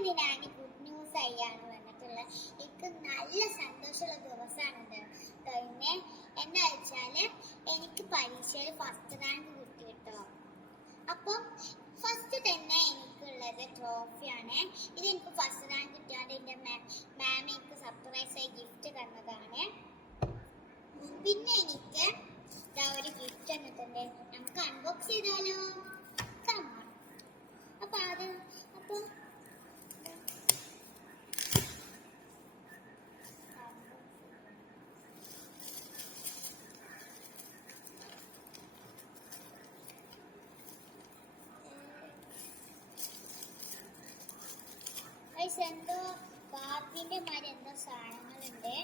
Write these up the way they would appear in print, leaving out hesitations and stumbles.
ഇന്ന് ഞാൻ good news ആയാണ് വന്നിട്ടുള്ളത്. എനിക്ക് നല്ല സന്തോഷമുള്ള ദിവസമാണിത്. പിന്നെ എന്താ വെച്ചാല് എനിക്ക് പരീക്ഷയിൽ ഫസ്റ്റ് റാങ്ക് കിട്ടി കേട്ടോ. അപ്പം ഫസ്റ്റ് തന്നെ എനിക്കുള്ളത് ട്രോഫിയാണ്. ഇത് എനിക്ക് ഫസ്റ്റ് റാങ്ക് കിട്ടിയാണ്ട് എൻ്റെ മാം എനിക്ക് സർപ്രൈസ് ആയി ഗിഫ്റ്റ് തന്നതാണ്. പിന്നെ എനിക്ക് ഒരു ഗിഫ്റ്റ് തന്നിട്ടുണ്ട്. നമുക്ക് അൺബോക്സ് ചെയ്താലോ? അപ്പൊ അത് അപ്പം എന്തോ ബാർബിന്റെ മാതിരി എന്തോ സാധനങ്ങളുണ്ട്.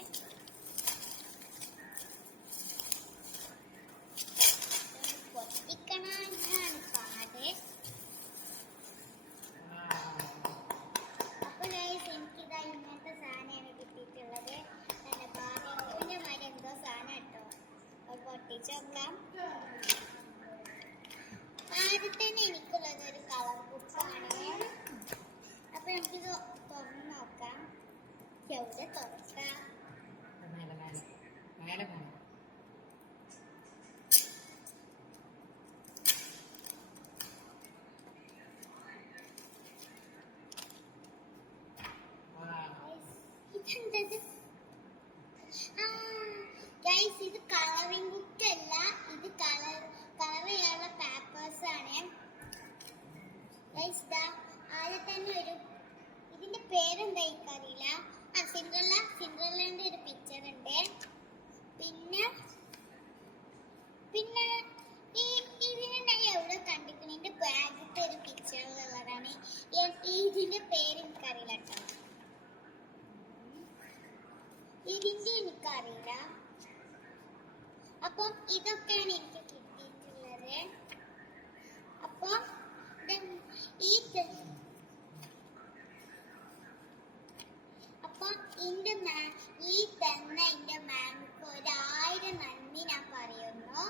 പൊട്ടിക്കണമെന്നാണ് പാട്. അപ്പൊ എനിക്കിതാ ഇങ്ങനത്തെ സാധനമാണ് കിട്ടിയിട്ടുള്ളത്. നല്ല ബാർബിന്റെ മാതിരി എന്തോ സാധനം കേട്ടോ. അത് പൊട്ടിച്ചോക്കാം. ആദ്യം തന്നെ എനിക്കുള്ളത് ഒരു കളർ ബുക്കാണ്. അപ്പൊ നമുക്കിത് തുറന്ന് നോക്കാം. എവിടെ തുറക്കാം? ഇതെന്തത്? ഗൈസ്, ഇത് കളറിംഗ് ബുക്ക് അല്ല, ഇത് കളർ ചെയ്യാനുള്ള പേപ്പേഴ്സ് ആണ്. ഗൈസ്, ആദ്യം തന്നെ ഒരു ഇതിന്റെ പേരെന്താ എനിക്കറിയില്ല. സിൻഡ്രല്ലന്റെ ഒരു പിക്ചർ ഉണ്ട്. പിന്നെ ഇതിനെ ഞാൻ എവിടെ കണ്ടിരിക്കുന്നു. ഇതിന്റെ ബാഗത്തെ ഒരു പിക്ചറിലുള്ളതാണ്. ഇതിന്റെ പേര് എനിക്കറിയില്ല കേട്ടോ. ഇതിന്റെ എനിക്കറിയില്ല. അപ്പം ഇതൊക്കെയാണ് എനിക്ക് കിട്ടിയിട്ടുള്ളത്. അപ്പം ഈ തന്ന എന്റെ മാമിക്ക് 1000 നന്ദി ഞാൻ പറയുന്നു.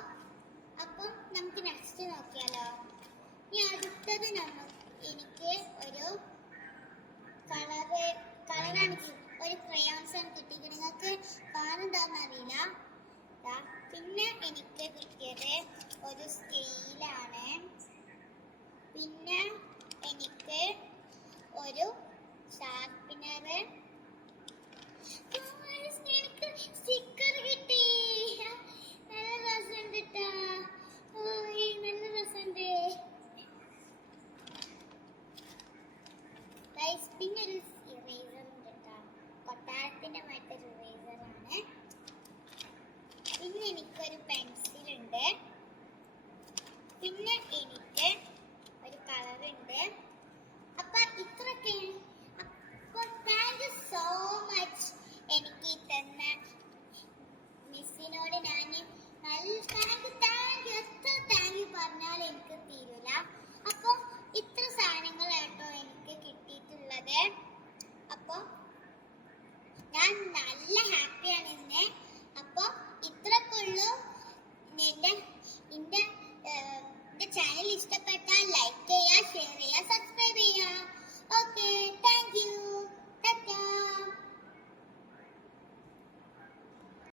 അപ്പം നമുക്ക് നെക്സ്റ്റ് നോക്കിയാലോ? ഇനി അടുത്തത് എനിക്ക് ഒരു കളറാണ്, ഒരു ക്രയോൺസ് ആണ് കിട്ടിയത്. നിങ്ങൾക്ക് കാണുന്നുണ്ടോന്ന് അറിയില്ല. പിന്നെ എനിക്ക് കിട്ടിയത് ഒരു സ്കെയിലാണ്. പിന്നെ എനിക്ക് ഒരു ഷാർപ്പിനർ, എനിക്ക് സ്റ്റിക്കർ കിട്ടി. നല്ല രസമുണ്ട് കേട്ടോ. നല്ല രസമുണ്ട്. പിന്നെ ഒരു ഇറേസർ ഉണ്ട് കേട്ടോ. കൊട്ടാരത്തിന്റെ മറ്റൊരു ഇറേസറാണ്. പിന്നെ എനിക്കൊരു പെൻസിലുണ്ട്. പിന്നെ എനിക്ക് ഒരു കളറുണ്ട്.